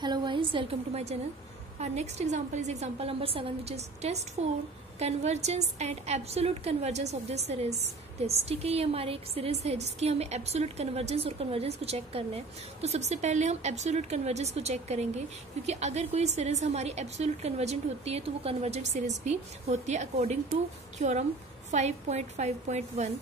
Hello guys, welcome to my channel. Our next example is example number 7, which is test for convergence and absolute convergence of this series. ठीक है, ये हमारे एक series है जिसकी हमें एब्सोल्यूट कन्वर्जेंस और कन्वर्जेंस को चेक करना है। तो सबसे पहले हम एब्सोल्यूट कन्वर्जेंस को चेक करेंगे, क्योंकि अगर कोई सीरीज हमारी एब्सोल्यूट कन्वर्जेंट होती है तो वो कन्वर्जेंट सीरीज भी होती है अकॉर्डिंग टू थ्योरम 5.5.1।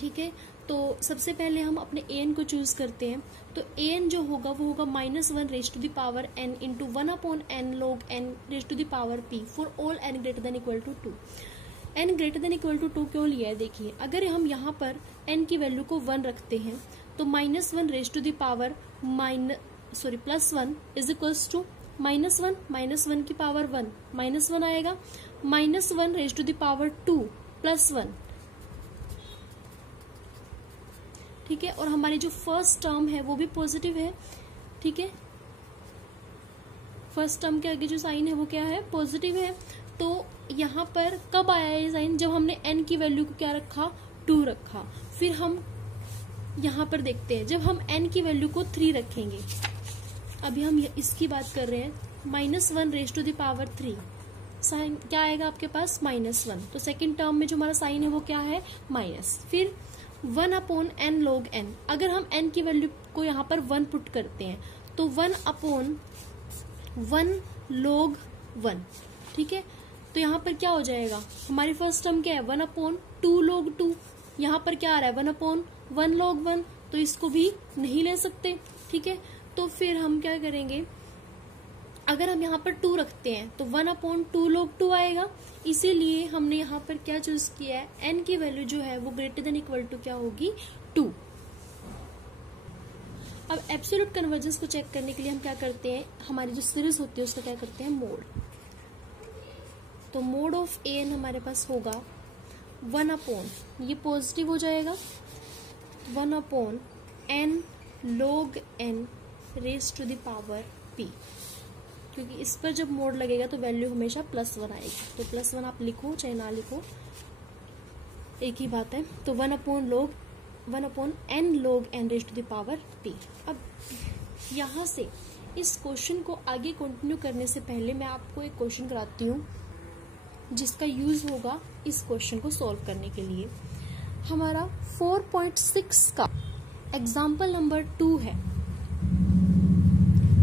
ठीक है, तो सबसे पहले हम अपने an को चूज करते हैं। तो an जो होगा वो होगा -1 raise to the power n into 1/n log n raise to the power p for all n greater than equal to 2। n greater than equal to 2 क्यों लिया है? देखिए, अगर हम यहाँ पर n की वैल्यू को 1 रखते हैं तो -1 raise to the power +1 is equals to -1 की पावर 1 -1 आएगा, -1 रेज टू द पावर 2 +1। ठीक है, और हमारी जो फर्स्ट टर्म है वो भी पॉजिटिव है। ठीक है, फर्स्ट टर्म के आगे जो साइन है वो क्या है? पॉजिटिव है। तो यहाँ पर कब आया ये साइन? जब हमने n की वैल्यू को क्या रखा? 2 रखा। फिर हम यहाँ पर देखते हैं, जब हम n की वैल्यू को 3 रखेंगे, अभी हम इसकी बात कर रहे हैं, -1 raise to the power 3, sign क्या आएगा आपके पास? -1। तो सेकेंड टर्म में जो हमारा साइन है वो क्या है? माइनस। फिर 1/n log n, अगर हम n की वैल्यू को यहाँ पर 1 पुट करते हैं तो 1/1 log 1। ठीक है, तो यहाँ पर क्या हो जाएगा? हमारी फर्स्ट टर्म क्या है? 1/2 log 2। यहाँ पर क्या आ रहा है? 1/1 log 1। तो इसको भी नहीं ले सकते। ठीक है, तो फिर हम क्या करेंगे? अगर हम यहाँ पर 2 रखते हैं तो 1/2 log 2 आएगा। इसीलिए हमने यहाँ पर क्या चूज किया है? n की वैल्यू जो है वो ग्रेटर देन इक्वल टू क्या होगी? 2। अब एब्सोल्यूट कन्वर्जेंस को चेक करने के लिए हम क्या करते हैं? हमारी जो सीरीज होती है उसका क्या करते हैं? मोड। तो मोड ऑफ an हमारे पास होगा 1/, ये पॉजिटिव हो जाएगा, 1/n log n raise to the power p, क्योंकि इस पर जब मोड लगेगा तो वैल्यू हमेशा +1 आएगी। तो +1 आप लिखो चाहे ना लिखो, एक ही बात है। तो 1/n log n raise to the power p। अब यहाँ से इस क्वेश्चन को आगे कंटिन्यू करने से पहले मैं आपको एक क्वेश्चन कराती हूँ जिसका यूज होगा इस क्वेश्चन को सॉल्व करने के लिए। हमारा 4.6 का एग्जाम्पल नंबर 2 है।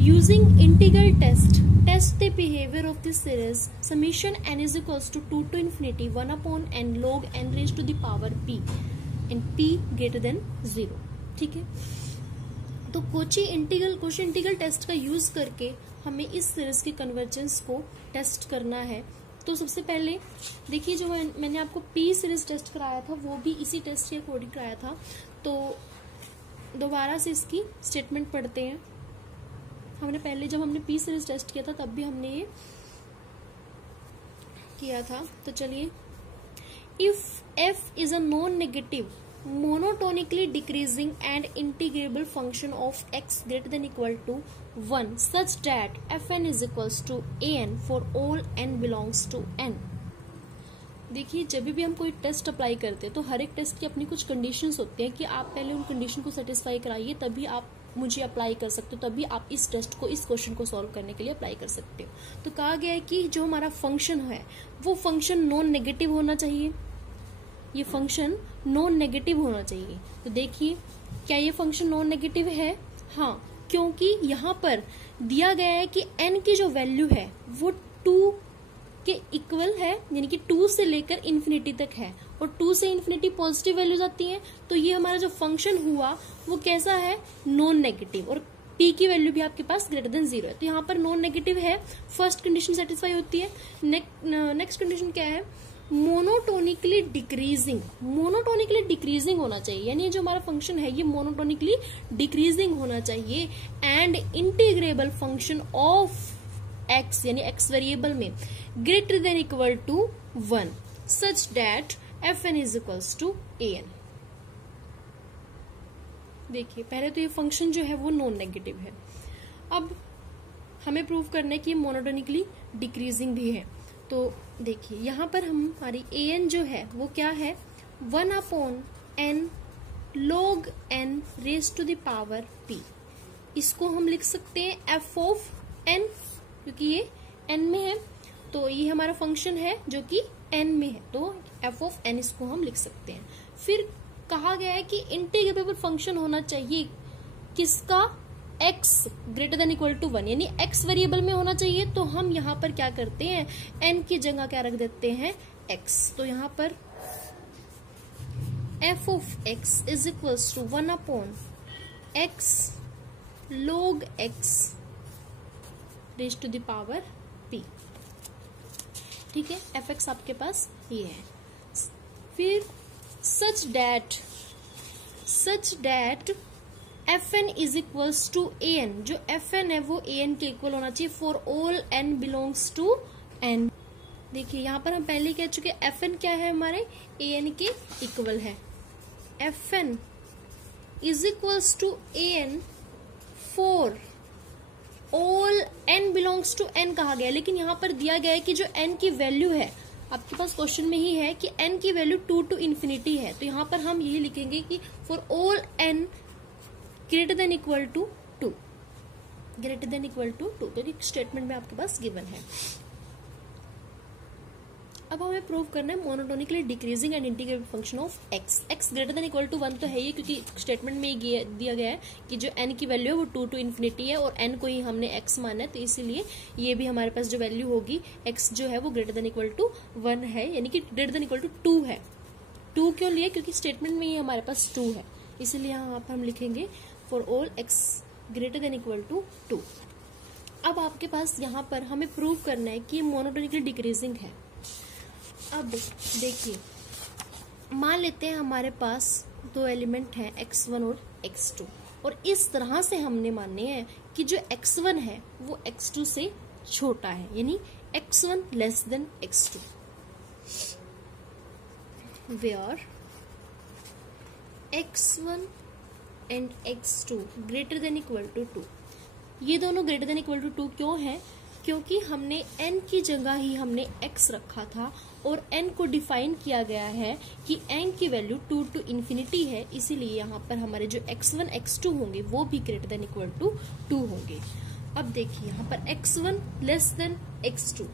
Using integral test the behavior of this series summation n is equals to 2 to infinity 1/n log n raised to the power p and p greater than 0। ठीक है, तो कोची इंटीग्रल टेस्ट का use करके हमें इस series के convergence को test करना है। तो सबसे पहले देखिए, जो मैंने आपको p सीरीज टेस्ट कराया था वो भी इसी टेस्ट के अकॉर्डिंग कराया था। तो दोबारा से इसकी स्टेटमेंट पढ़ते हैं। हमने पहले जब हमने p सीरीज टेस्ट किया था तब भी हमने ये किया था। तो चलिए, if f is a non negative monotonically decreasing and integrable function of x greater than equal to 1 such that fn is equals to an for all n belongs to n। देखिए, जब भी हम कोई टेस्ट अप्लाई करते हैं तो हर एक test की अपनी कुछ कंडीशंस होती हैं कि आप पहले उन कंडीशन को सेटिस्फाई कराइए, तभी आप मुझे अप्लाई कर सकते हो, तभी आप इस टेस्ट को, इस क्वेश्चन को सॉल्व करने के लिए अप्लाई कर सकते हो। तो कहा गया है कि जो हमारा फंक्शन है वो फंक्शन नॉन नेगेटिव होना चाहिए। ये फंक्शन नॉन नेगेटिव होना चाहिए। तो देखिए, क्या ये फंक्शन नॉन नेगेटिव है? हाँ, क्योंकि यहाँ पर दिया गया है कि n की जो वैल्यू है वो 2 के इक्वल है, यानी कि 2 से लेकर इन्फिनिटी तक है, और 2 से इन्फिनिटी पॉजिटिव वैल्यूज आती हैं। तो ये हमारा जो फंक्शन हुआ वो कैसा है? नॉन नेगेटिव, और p की वैल्यू भी आपके पास ग्रेटर देन 0 है। तो यहाँ पर नॉन नेगेटिव है, फर्स्ट कंडीशन सेटिस्फाई होती है। नेक्स्ट कंडीशन क्या है? मोनोटोनिकली डिक्रीजिंग होना चाहिए, यानी जो हमारा फंक्शन है ये मोनोटोनिकली डिक्रीजिंग होना चाहिए। And integrable function of x, यानी x वेरिएबल में greater than equal to 1 such that fn is equals to an। देखिए, पहले तो ये फंक्शन जो है वो नॉन नेगेटिव है। अब हमें प्रूव करना है कि ये मोनोटोनिकली डिक्रीजिंग भी है। तो देखिए, यहाँ पर हमारी an जो है वो क्या है? 1/n log n raise to the power p। इसको हम लिख सकते हैं एफ ऑफ एन, क्योंकि ये एन में है, तो ये हमारा फंक्शन है जो कि एन में है, तो एफ ऑफ एन इसको हम लिख सकते हैं। फिर कहा गया है कि इंटीग्रेबल फंक्शन होना चाहिए किसका, x greater than equal to 1, यानी x वेरिएबल में होना चाहिए। तो हम यहाँ पर क्या करते हैं, n की जगह क्या रख देते हैं, x। तो यहाँ पर f of x is equals to 1 upon x log x raise to the power p। ठीक है, fx आपके पास ये है। फिर such that fn is equals to an, जो fn है वो an के इक्वल होना चाहिए for all n belongs to n। देखिए यहाँ पर हम पहले कह चुके fn क्या है, हमारे an के इक्वल है। fn is equals to an for all n belongs to n कहा गया, लेकिन यहाँ पर दिया गया है कि जो n की वैल्यू है, आपके पास क्वेश्चन में ही है कि n की वैल्यू 2 to इन्फिनिटी है, तो यहाँ पर हम यही लिखेंगे कि for all n greater than equal to 2, greater than equal to 2, तो एक स्टेटमेंट में आपके पास गिवन है। अब हमें प्रूव करना है monotonically decreasing and integrable function of x। x greater than equal to 1 तो है ही, क्योंकि स्टेटमेंट में ही दिया गया है कि जो n की वैल्यू है वो 2 to इन्फिनिटी है और n को ही हमने x माना है, तो इसीलिए ये भी हमारे पास जो वैल्यू होगी x जो है वो ग्रेटर देन इक्वल टू 1 है, यानी कि ग्रेटर देन इक्वल टू 2 है। 2 क्यों लिए, क्योंकि स्टेटमेंट में ही हमारे पास 2 है, इसीलिए यहाँ पर हम लिखेंगे for all x greater than equal to 2। अब आपके पास यहाँ पर हमें प्रूव करना है कि मोनोटोनिकली डिक्रीजिंग है। अब देखिए, मान लेते हैं हमारे पास दो एलिमेंट हैं x1 और x2, और इस तरह से हमने मानने हैं कि जो x1 है वो x2 से छोटा है, यानी x1 less than x2, where x1 and x2 greater than equal to 2। ये दोनों ग्रेटर देन इक्वल टू 2 क्यों है, क्योंकि हमने n की जगह ही हमने x रखा था और n को डिफाइन किया गया है कि n की वैल्यू 2 to इन्फिनिटी है, इसीलिए यहाँ पर हमारे जो x1 x2 होंगे वो भी ग्रेटर देन इक्वल टू 2 होंगे। अब देखिए यहाँ पर x1 लेस देन x2,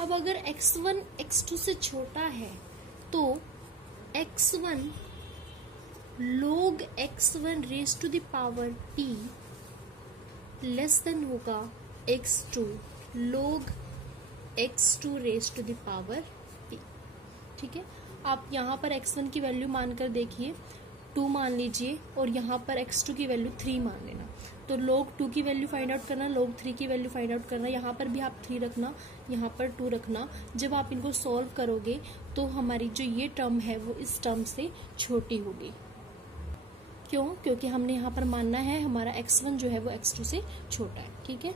अब अगर x1 x2 से छोटा है तो x1 log x1 raise to the power p less than होगा x2 log x2 raise to the power p। ठीक है, आप यहाँ पर x1 की वैल्यू मानकर देखिए 2 मान लीजिए और यहाँ पर x2 की वैल्यू 3 मान लेना। तो log 2 की वैल्यू फाइंड आउट करना, log 3 की वैल्यू फाइंड आउट करना, यहाँ पर भी आप 3 रखना, यहाँ पर 2 रखना। जब आप इनको सॉल्व करोगे तो हमारी जो ये टर्म है वो इस टर्म से छोटी होगी। क्यों, क्योंकि हमने यहाँ पर मानना है हमारा x1 जो है वो x2 से छोटा है। ठीक है,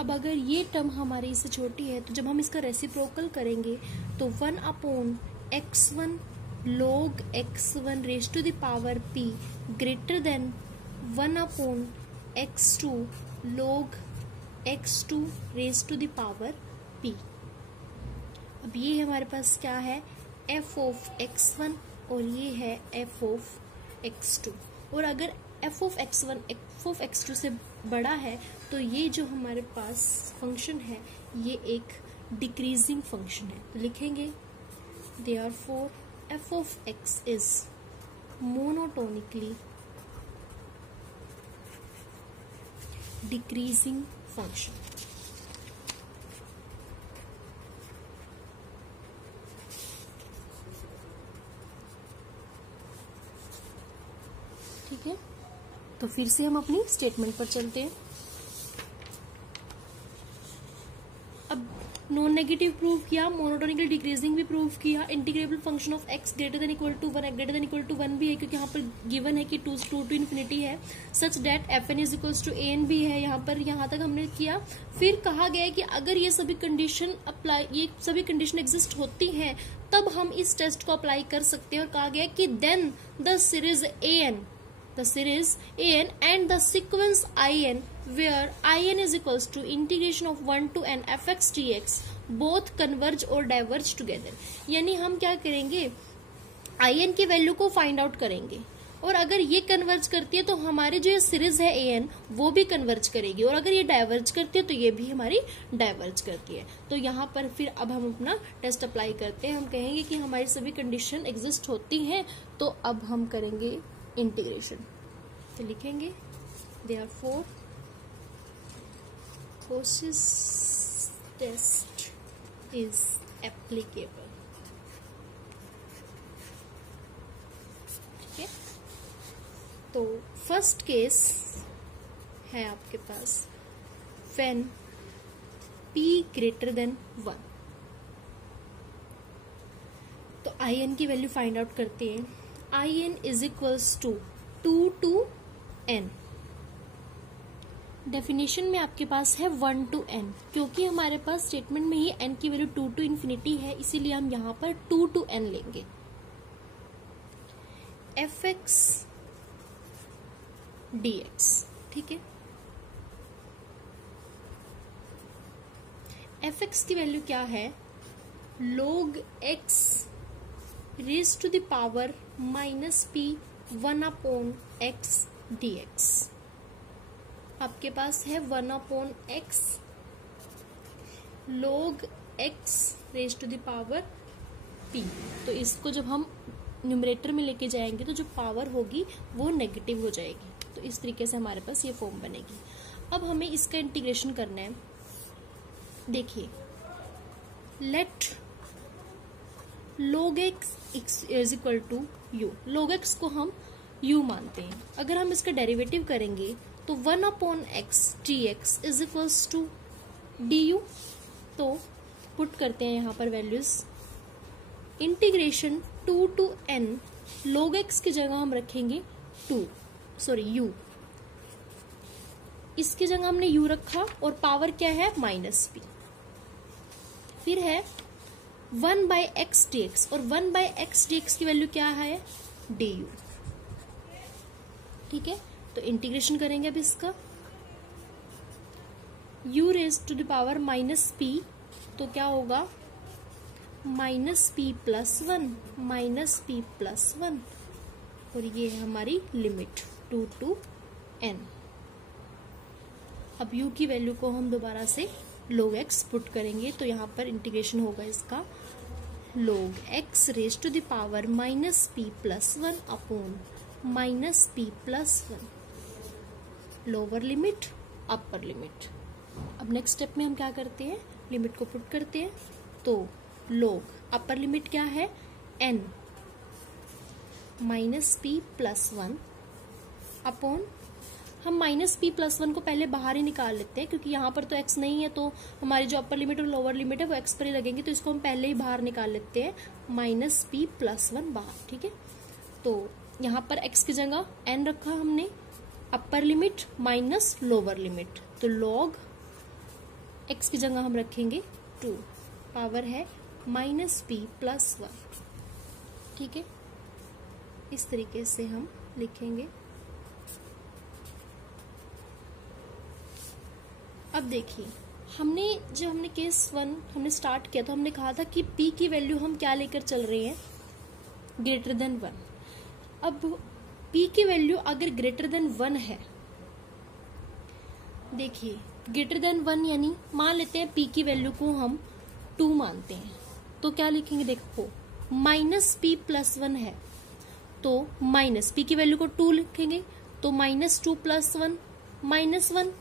अब अगर ये टर्म हमारी इससे छोटी है तो जब हम इसका रेसिप्रोकल करेंगे तो 1 upon x1 log x1 raise to the power p greater than 1 upon x2 log x2 raise to the power p। अब ये हमारे पास क्या है, f ऑफ x1 और ये है f ऑफ x2, और अगर f of x1 f of x2 से बड़ा है तो ये जो हमारे पास फंक्शन है ये एक डिक्रीजिंग फंक्शन है। तो लिखेंगे therefore f of x is monotonically decreasing function. ठीक है, तो फिर से हम अपनी स्टेटमेंट पर चलते हैं। अब नॉन नेगेटिव प्रूव किया, मोनोटोनिकली डिक्रीजिंग भी प्रूव किया, integrable function of x greater than equal to 1 greater than equal to 1 भी है क्योंकि यहाँ पर गिवन है कि 2 to इन्फिनिटी है, such that fn is equals to an भी है यहाँ पर, यहाँ तक हमने किया। फिर कहा गया है कि अगर ये सभी कंडीशन अप्लाई, ये सभी कंडीशन एग्जिस्ट होती हैं तब हम इस टेस्ट को अप्लाई कर सकते हैं, और कहा गया कि then the series an and the sequence in where in is equals to integration of 1 to n fx dx both converge or diverge together। यानी हम क्या करेंगे, in की वैल्यू को फाइंड आउट करेंगे, और अगर ये कन्वर्ज करती है तो हमारी जो ये सीरीज है an वो भी कन्वर्ज करेगी, और अगर ये डाइवर्ज करती है तो ये भी हमारी डाइवर्ज करती है। तो यहाँ पर फिर अब हम अपना टेस्ट अप्लाई करते हैं। हम कहेंगे कि हमारी सभी कंडीशन एग्जिस्ट होती हैं, तो अब हम करेंगे इंटीग्रेशन। तो लिखेंगे therefore Cauchy's test is applicable। ठीक है, तो फर्स्ट केस है आपके पास when p greater than 1। तो in की वैल्यू फाइंड आउट करते हैं। in is equals to 2 to n। Definition में आपके पास है 1 to n, क्योंकि हमारे पास स्टेटमेंट में ही n की वैल्यू 2 to इन्फिनिटी है, इसीलिए हम यहाँ पर 2 to n लेंगे। fx dx, ठीक है। fx की वैल्यू क्या है? log x raise to the power -p 1/x dx। आपके पास है 1/x log x raise to the power p। तो इसको जब हम न्यूमरेटर में लेके जाएंगे तो जो पावर होगी वो नेगेटिव हो जाएगी। तो इस तरीके से हमारे पास ये फॉर्म बनेगी। अब हमें इसका इंटीग्रेशन करना है। देखिए, let log x is equal to u। log x को हम u मानते हैं। अगर हम इसका डेरिवेटिव करेंगे तो 1/x dx is equals to du। तो पुट करते हैं यहाँ पर values. Integration 2 to n log x की जगह हम रखेंगे u। इसकी जगह हमने u रखा और पावर क्या है? -p। फिर है 1/x dx, और 1/x dx की वैल्यू क्या है? du। ठीक है, तो इंटीग्रेशन करेंगे अब इसका। u raise to the power -p, तो क्या होगा? -p + 1 -p + 1, और ये है हमारी लिमिट 2 to n। अब u की वैल्यू को हम दोबारा से log x पुट करेंगे, तो यहाँ पर इंटीग्रेशन होगा इसका log x raise to the power -p + 1/-p + 1, lower limit upper limit. अब नेक्स्ट स्टेप में हम क्या करते हैं? लिमिट को पुट करते हैं। तो log अपर लिमिट क्या है? n -p + 1 अपॉन, हम -p + 1 को पहले बाहर ही निकाल लेते हैं, क्योंकि यहाँ पर तो x नहीं है, तो हमारी जो अपर लिमिट और लोअर लिमिट है वो x पर ही लगेंगे। तो इसको हम पहले ही बाहर निकाल लेते हैं, -p + 1 बाहर। ठीक है, तो यहाँ पर x की जगह n रखा हमने, upper limit minus lower limit, तो log x की जगह हम रखेंगे 2, पावर है -p + 1। ठीक है, इस तरीके से हम लिखेंगे। अब देखिए, जब हमने केस 1 हमने स्टार्ट किया तो हमने कहा था कि p की वैल्यू हम क्या लेकर चल रहे हैं? >1। अब p की वैल्यू अगर >1 है, देखिए >1 यानी मान लेते हैं p की वैल्यू को हम 2 मानते हैं, तो क्या लिखेंगे? देखो, -p + 1 है, तो माइनस p की वैल्यू को 2 लिखेंगे, तो -2 + 1 -1।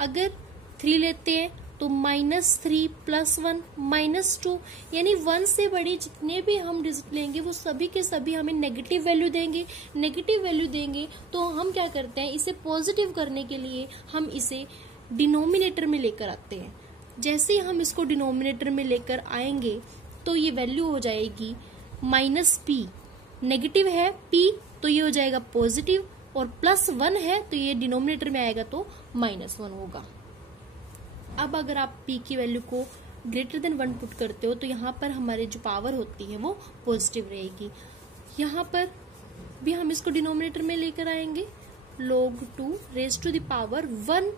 अगर 3 लेते हैं तो -3 + 1 -2, यानी 1 से बड़ी जितने भी हम डिजिट लेंगे वो सभी के सभी हमें नेगेटिव वैल्यू देंगे। नेगेटिव वैल्यू देंगे तो हम क्या करते हैं? इसे पॉजिटिव करने के लिए हम इसे डिनोमिनेटर में लेकर आते हैं। जैसे ही हम इसको डिनोमिनेटर में लेकर आएंगे तो ये वैल्यू हो जाएगी -p, नेगेटिव है p तो ये हो जाएगा पॉजिटिव, और +1 है तो ये डिनोमिनेटर में आएगा तो -1 होगा। अब अगर आप p की वैल्यू को >1 पुट करते हो तो यहाँ पर हमारे जो पावर होती है वो पॉजिटिव रहेगी। यहाँ पर भी हम इसको डिनोमिनेटर में लेकर आएंगे, log 2 raise to the power 1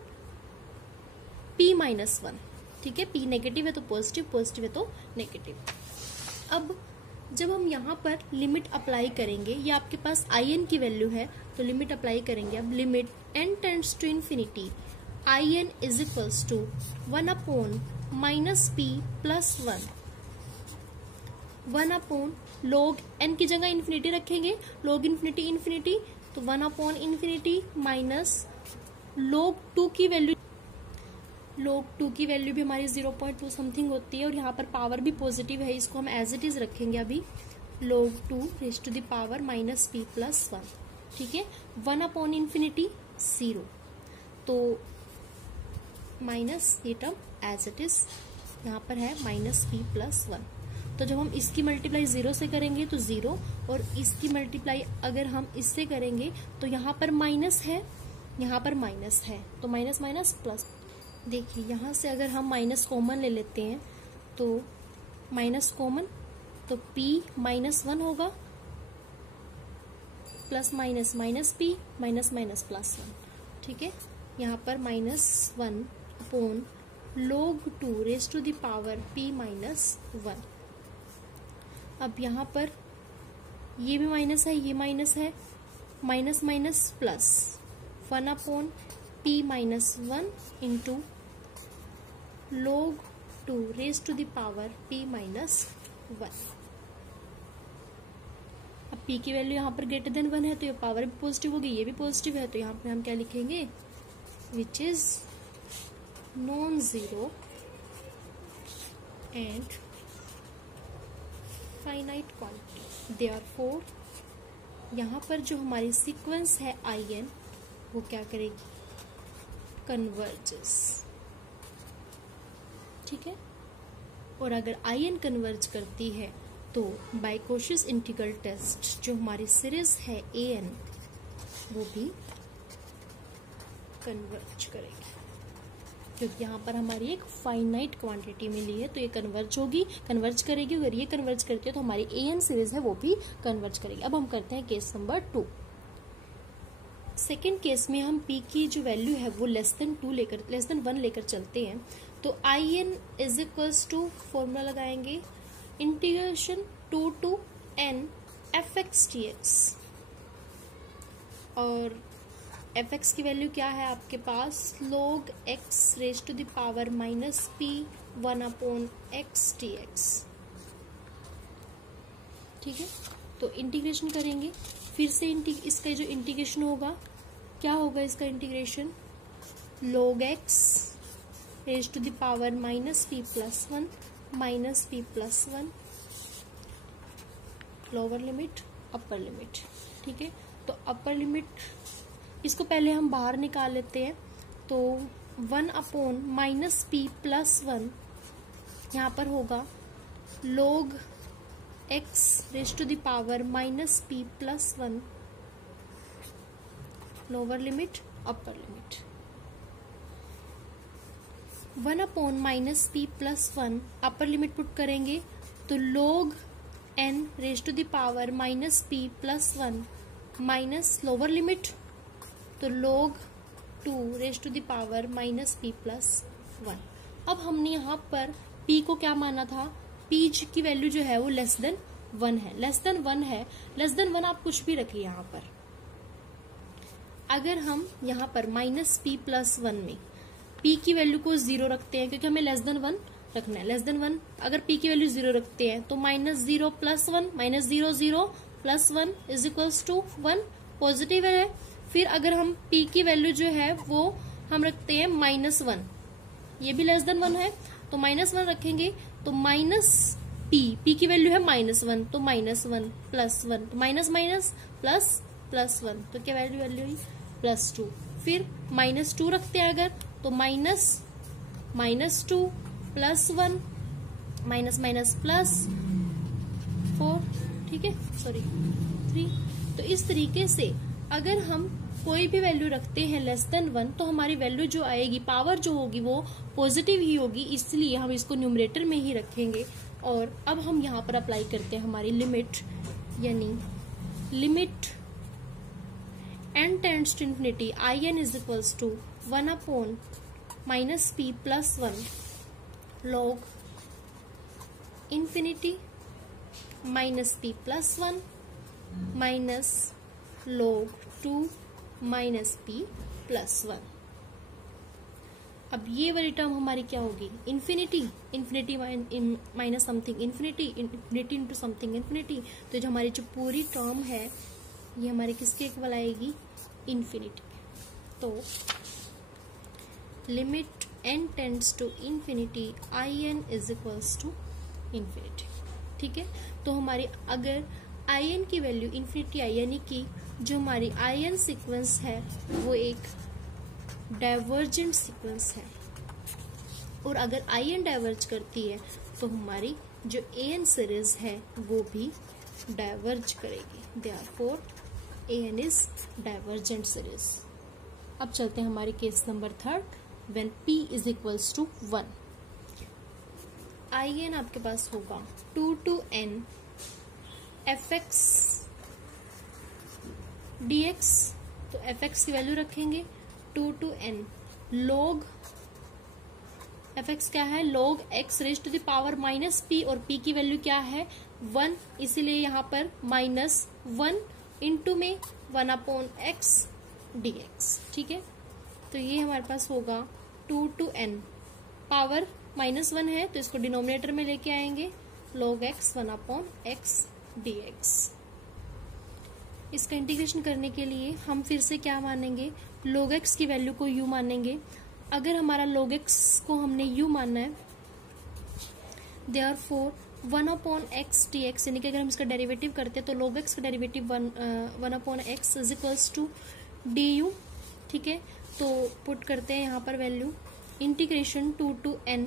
p - 1। ठीक है, p नेगेटिव है तो पॉजिटिव, पॉजिटिव है तो नेगेटिव। अब जब हम यहाँ पर लिमिट अप्लाई करेंगे, ये आपके पास in की वैल्यू है, तो लिमिट अप्लाई करेंगे। अब limit n tends to infinity in is equals to 1 upon minus p plus 1 upon log n की जगह इन्फिनिटी रखेंगे, log इन्फिनिटी इन्फिनिटी, तो 1 अपॉन इन्फिनिटी माइनस log 2 की वैल्यू भी हमारी 0.2 समथिंग होती है, और यहाँ पर पावर भी पॉजिटिव है, इसको हम एज इट इज रखेंगे अभी, log 2 raise to the power minus p plus 1, ठीक है। 1 अपॉन इन्फिनिटी 0, तो माइनस ये टर्म एज इट इज यहाँ पर है माइनस p प्लस 1। तो जब हम इसकी मल्टीप्लाई 0 से करेंगे तो 0, और इसकी मल्टीप्लाई अगर हम इससे करेंगे तो यहाँ पर माइनस है, यहाँ पर माइनस है, तो माइनस माइनस प्लस। देखिए यहाँ से अगर हम माइनस कॉमन ले लेते हैं तो माइनस कॉमन, तो p माइनस 1 होगा, plus minus minus p, minus minus plus 1, ठीक है। यहाँ पर minus 1 upon log 2 raise to the power p minus 1। अब यहाँ पर ये भी माइनस है, ये माइनस है, minus minus plus 1 upon p minus 1 into log 2 raise to the power p minus 1। अब p की वैल्यू यहाँ पर ग्रेटर देन 1 है, तो ये पावर भी पॉजिटिव होगी, ये भी पॉजिटिव है, तो यहाँ पे हम क्या लिखेंगे, which is non zero and finite quantity. Therefore यहाँ पर जो हमारी सीक्वेंस है in, वो क्या करेगी, कन्वर्जेस, ठीक है। और अगर in कन्वर्ज करती है तो बाय कॉशियस इंटीग्रल टेस्ट जो हमारी सीरीज है an, वो भी कन्वर्ज करेगी, क्योंकि यहाँ पर हमारी एक फाइनाइट क्वांटिटी मिली है, तो ये कन्वर्ज करेगी। अगर ये कन्वर्ज करती है तो हमारी an सीरीज है वो भी कन्वर्ज करेगी। अब हम करते हैं केस नंबर 2। सेकेंड केस में हम p की जो वैल्यू है वो लेस देन 1 लेकर चलते हैं, तो in is equals to formula लगाएंगे, integration 2 to n fx dx, और fx की वैल्यू क्या है आपके पास, log x raise to the power minus p 1 upon x dx, ठीक है। तो इंटीग्रेशन करेंगे, फिर से इसका जो इंटीग्रेशन होगा, क्या होगा इसका integration, log x raise to the power minus p plus 1 minus p plus 1, lower limit upper limit, ठीक है। तो अपर लिमिट इसको पहले हम बाहर निकाल लेते हैं, तो 1 अपॉन माइनस p प्लस 1 यहाँ पर होगा log x raise to the power minus p plus 1, lower limit upper limit. 1 upon minus p plus 1 upper limit put करेंगे तो log n raise to the power minus p plus 1 minus lower limit, तो log 2 raise to the power minus p plus 1। अब हमने यहाँ पर p को क्या माना था, p की वैल्यू जो है वो लेस देन 1 है, लेस देन 1 आप कुछ भी रखिए यहाँ पर। अगर हम यहाँ पर माइनस p प्लस 1 में p की वैल्यू को 0 रखते हैं, क्योंकि हमें लेस देन 1 रखना है, लेस देन 1, अगर p की वैल्यू 0 रखते हैं तो minus 0 plus 1, minus 0 0 plus 1 is equals to 1, positive है। फिर अगर हम p की वैल्यू जो है वो हम रखते हैं माइनस 1, ये भी लेस देन 1 है, तो माइनस 1 रखेंगे, तो माइनस p की वैल्यू है माइनस 1, तो माइनस 1 प्लस 1, तो माइनस माइनस प्लस 1, तो क्या वैल्यू हुई प्लस 2। फिर माइनस 2 रखते हैं अगर, तो minus 2 plus 1 minus minus plus 4, ठीक है, सॉरी 3। तो इस तरीके से अगर हम कोई भी वैल्यू रखते हैं लेस देन 1, तो हमारी वैल्यू जो आएगी, पावर जो होगी वो पॉजिटिव ही होगी, इसलिए हम इसको न्यूमरेटर में ही रखेंगे। और अब हम यहाँ पर अप्लाई करते हैं हमारी लिमिट, यानी limit n tends to infinity in is equals to 1 upon minus p plus 1 log infinity minus p plus 1 minus log 2 minus p plus 1। अब ये वाली टर्म हमारी क्या होगी, infinity, infinity minus something infinity, infinity into something infinity. तो जो हमारी जो पूरी टर्म है ये हमारी किसके इक्वल आएगी, इन्फिनिटी। तो limit n tends to infinity I N is equals to infinity. ठीक है, तो हमारी अगर आई एन की वैल्यू इन्फिनिटी आई, यानी कि जो हमारी आई एन सीक्वेंस है वो एक डाइवर्जेंट सीक्वेंस है, और अगर आई एन डाइवर्ज करती है तो हमारी जो ए एन सीरीज है वो भी डाइवर्ज करेगी। Therefore A N is divergent series. अब चलते हैं हमारे case number 3, when p is equals to 1। I N आपके पास होगा 2 to n fx dx, तो fx की वैल्यू रखेंगे 2 to n log fx क्या है, log x raise to the power minus p, और p की वैल्यू क्या है 1, इसीलिए यहाँ पर माइनस 1 इंटू में 1/x dx। ठीक है, तो ये हमारे पास होगा 2 to n, पावर -1 है तो इसको डिनोमिनेटर में लेके आएंगे, log x 1/x dx। इसका इंटीग्रेशन करने के लिए हम फिर से क्या मानेंगे, log x की वैल्यू को u मानेंगे। अगर हमारा log x को हमने u मानना है, देयरफॉर 1/x dx, यानी कि अगर हम इसका डेरिवेटिव करते हैं तो log x का derivative 1/x is equals to du। ठीक है, तो पुट करते हैं यहाँ पर value, integration 2 to n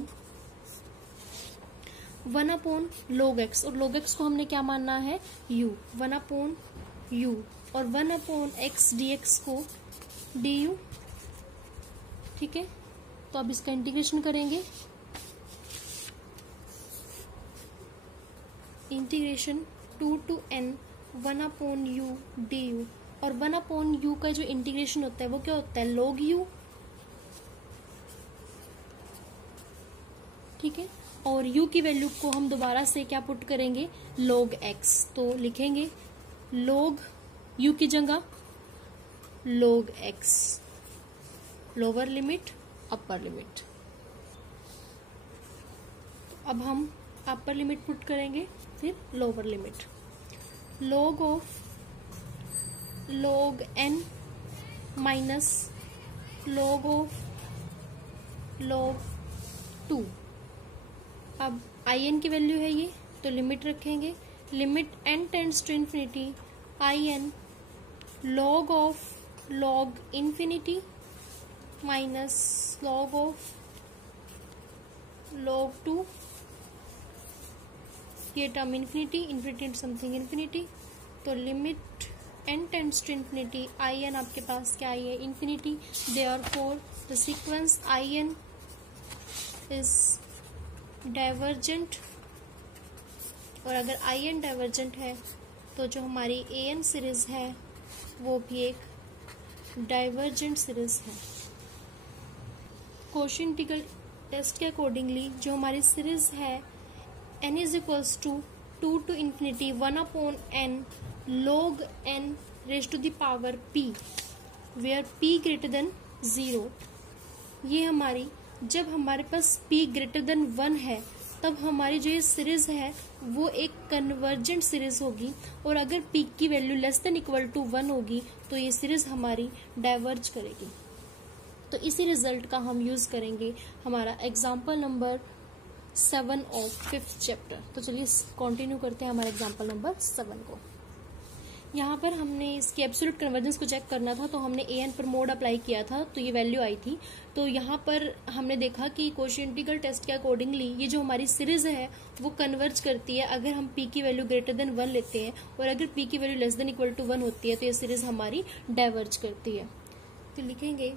1/log x, और log x को हमने क्या मानना है u, 1/u, और 1/x dx को du। ठीक है, तो अब इसका इंटीग्रेशन करेंगे, integration 2 to n 1/u du, और 1/u का जो इंटीग्रेशन होता है वो क्या होता है, log u। ठीक है, और u की वैल्यू को हम दोबारा से क्या पुट करेंगे, log x, तो लिखेंगे log u की जगह log x, lower limit upper limit. अब हम अपर लिमिट पुट करेंगे, फिर lower limit, log of log n minus log of log 2। अब आई एन की वैल्यू है ये, तो लिमिट रखेंगे, limit n tends to infinity I N log of log infinity minus log of log 2, ये term infinity, infinity into something infinity, तो limit n tends to infinity I N आपके पास क्या आई है, infinity. Therefore the sequence I N is divergent, और अगर I N divergent है तो जो हमारी ए एन सीरीज है वो भी एक डाइवर्जेंट सीरीज है। कोशिएंट इंटीग्रल टेस्ट के अकॉर्डिंगली जो हमारी सीरीज है n is equals to 2 to infinity 1/n log n raise to the power p, where p greater than 0। ये हमारी, जब हमारे पास p ग्रेटर देन 1 है तब हमारी जो ये सीरीज है वो एक कन्वर्जेंट सीरीज होगी, और अगर p की value less than equal to 1 होगी तो ये सीरीज हमारी डाइवर्ज करेगी। तो इसी रिजल्ट का हम यूज करेंगे हमारा example number 7 of 5th chapter. तो चलिए कंटिन्यू करते हैं हमारा एग्जाम्पल नंबर 7 को। यहाँ पर हमने इसकी एब्सोल्यूट कन्वर्जेंस को चेक करना था, तो हमने an पर मोड अप्लाई किया था तो ये वैल्यू आई थी। तो यहाँ पर हमने देखा कि कोशिएंट इंटीग्रल टेस्ट के अकॉर्डिंगली ये जो हमारी सीरीज है वो कन्वर्ज करती है अगर हम p की वैल्यू ग्रेटर देन 1 लेते हैं, और अगर p की value less than equal to 1 होती है तो ये सीरीज हमारी डाइवर्ज करती है। तो लिखेंगे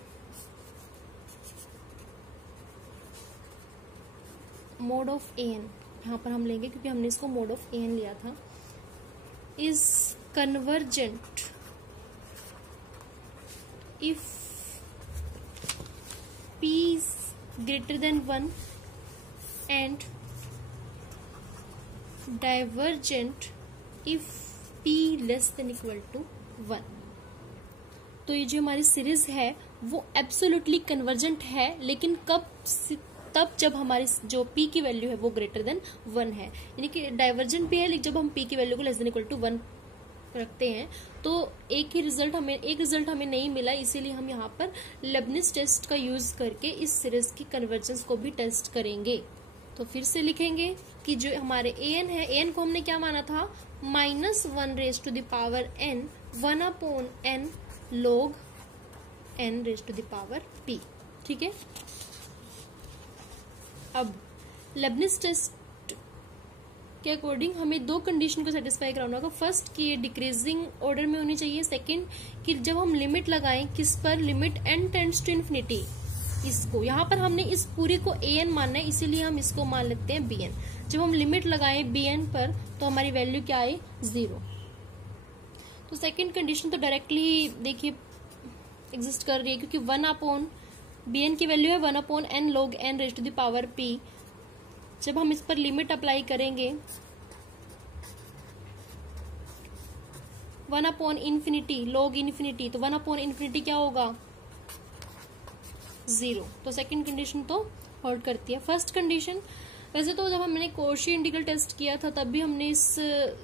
मोड ऑफ an, यहाँ पर हम लेंगे क्योंकि हमने इसको मोड ऑफ an लिया था, is convergent if p is greater than 1 and divergent if p less than equal to 1। तो ये जो हमारी सीरीज है वो एब्सोल्युटली कन्वर्जेंट है, लेकिन कब? तब जब हमारी जो p की वैल्यू है वो ग्रेटर देन 1 है, यानी कि डाइवर्जेंट भी है लेकिन जब हम p की वैल्यू को लेस देन इक्वल टू 1 रखते हैं तो एक रिजल्ट हमें नहीं मिला, इसीलिए हम यहाँ पर लेबनिज टेस्ट का यूज करके इस सीरीज की कन्वर्जेंस को भी टेस्ट करेंगे। तो फिर से लिखेंगे कि जो हमारे an है, an को हमने क्या माना था? -1 raise to the power n 1 upon n log n raise to the power p। ठीक है, अब लेबनिज टेस्ट के अकॉर्डिंग हमें दो कंडीशन को सेटिस्फाई कराना होगा। फर्स्ट कि ये डिक्रीजिंग ऑर्डर में होनी चाहिए, सेकंड कि जब हम लिमिट लगाएं किस पर, limit n tends to infinity, इसको यहाँ पर हमने इस पूरी को an मानना है, इसीलिए हम इसको मान लेते हैं bn। जब हम लिमिट लगाएं bn पर तो हमारी वैल्यू क्या आए? 0। तो सेकंड कंडीशन तो डायरेक्टली देखिए एग्जिस्ट कर रही है, क्योंकि 1 अपॉन bn की वैल्यू है 1 upon n log n raise to the power p। जब हम इस पर लिमिट अप्लाई करेंगे 1 अपॉन इन्फिनिटी log इन्फिनिटी, तो 1 अपॉन इन्फिनिटी क्या होगा? 0। तो सेकंड कंडीशन तो होल्ड करती है। फर्स्ट कंडीशन, वैसे तो जब हमने कॉची इंटीग्रल टेस्ट किया था तब भी हमने इस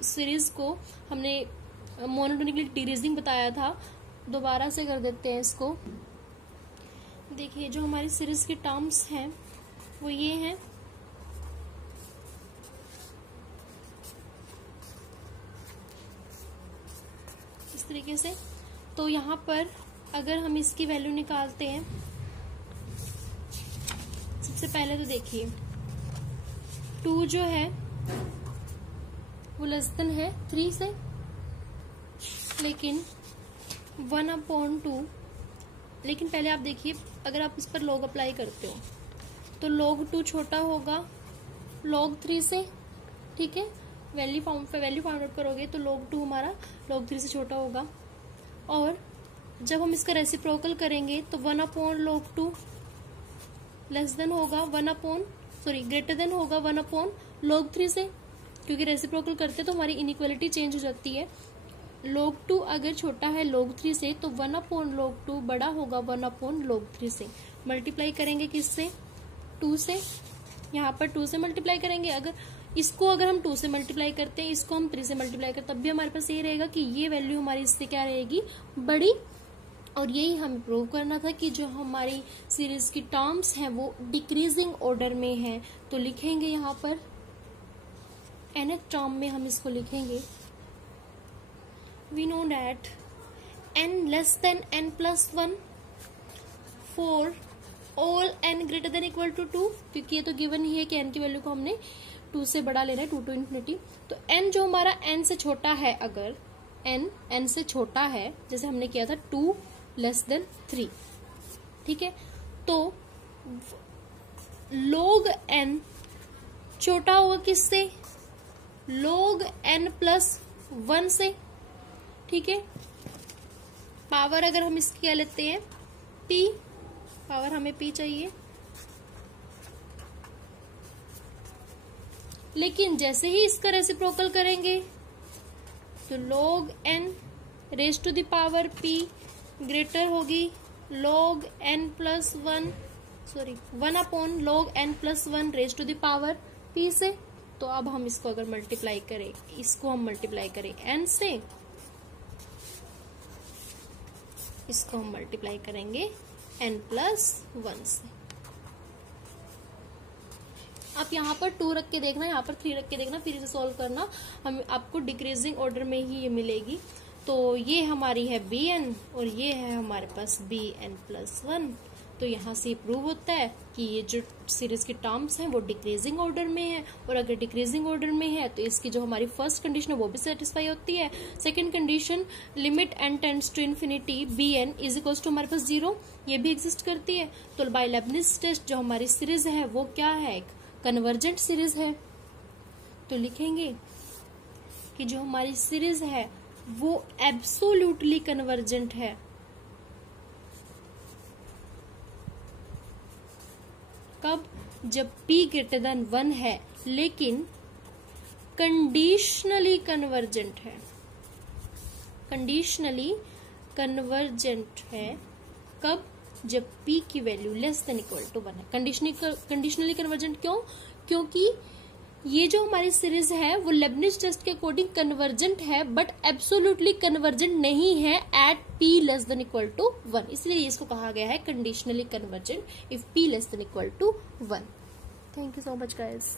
सीरीज को हमने मोनोटोनिकली डिक्रीजिंग बताया था। दोबारा से कर देते हैं इसको। देखिए जो हमारी सीरीज के टर्म्स हैं वो ये हैं, इस तरीके से। तो यहाँ पर अगर हम इसकी वैल्यू निकालते हैं, सबसे पहले तो देखिए 2 जो है वो लेस देन है 3 से, लेकिन 1 अपॉन 2, लेकिन पहले आप देखिए अगर आप इस पर log अप्लाई करते हो तो log 2 छोटा होगा log 3 से। ठीक है, वैल्यू फाउंड आउट करोगे तो log 2 हमारा log 3 से छोटा होगा, और जब हम इसका रेसिप्रोकल करेंगे तो 1 अपॉन log 2 लेस देन होगा ग्रेटर देन होगा 1 अपॉन log 3 से, क्योंकि रेसिप्रोकल करते तो हमारी इनइक्वालिटी चेंज हो जाती है। log 2 अगर छोटा है log 3 से तो 1 अपॉन log 2 बड़ा होगा 1 अपॉन log 3 से। मल्टीप्लाई करेंगे किससे? 2 से। यहाँ पर 2 से मल्टीप्लाई करेंगे। अगर हम 2 से मल्टीप्लाई करते हैं, इसको हम 3 से मल्टीप्लाई करते हैं, तब भी हमारे पास ये रहेगा कि ये वैल्यू हमारी इससे क्या रहेगी? बड़ी। और यही हमें प्रूव करना था कि जो हमारी सीरीज की टर्म्स हैं वो डिक्रीजिंग ऑर्डर में है। तो लिखेंगे यहाँ पर nth टर्म में हम इसको लिखेंगे, we know that n less than n plus 1 for all n greater than equal to 2, क्योंकि ये तो गिवन ही है कि n की वैल्यू को हमने 2 से बड़ा लेना है, 2 to infinity। तो n जो हमारा n से छोटा है, अगर n से छोटा है, जैसे हमने किया था 2 लेस देन 3, ठीक है, तो log n छोटा होगा किससे? log n प्लस 1 से। ठीक है, पावर अगर हम इसकी क्या लेते हैं? p, पावर हमें p चाहिए। लेकिन जैसे ही इसका रेसिप्रोकल करेंगे तो log n raise to the power p greater होगी log n plus 1 upon log n plus 1 raise to the power p से। तो अब हम इसको अगर मल्टीप्लाई करें, इसको हम मल्टीप्लाई करें n से, इसको हम मल्टीप्लाई करेंगे n प्लस 1 से। आप यहाँ पर 2 रख के देखना, यहाँ पर 3 रख के देखना, फिर इसे सॉल्व करना, हम आपको डिक्रीजिंग ऑर्डर में ही ये मिलेगी। तो ये हमारी है bn और ये है हमारे पास bn प्लस 1। तो यहाँ से प्रूव होता है कि ये जो सीरीज के टर्म्स हैं वो डिक्रीजिंग ऑर्डर में है, और अगर डिक्रीजिंग ऑर्डर में है तो इसकी जो हमारी फर्स्ट कंडीशन है वो भी सेटिस्फाई होती है। Second condition limit n tends to infinity bn is equals to हमारे पास 0, ये भी एग्जिस्ट करती है। तो बाय लेबनिज टेस्ट जो हमारी सीरीज है वो क्या है? कन्वर्जेंट सीरीज है। तो लिखेंगे कि जो हमारी सीरीज है वो एब्सोल्युटली कन्वर्जेंट है। कब? जब p ग्रेटर देन 1 है, लेकिन कंडीशनली कन्वर्जेंट है, कंडीशनली कन्वर्जेंट है कब? जब p की value less than equal to 1 है। कंडीशनली कन्वर्जेंट क्यों? क्योंकि ये जो हमारी सीरीज है वो लेबनिज टेस्ट के अकॉर्डिंग कन्वर्जेंट है, बट एब्सोल्युटली कन्वर्जेंट नहीं है at p less than equal to 1, इसलिए इसको कहा गया है conditionally convergent if p less than equal to 1। Thank you so much guys.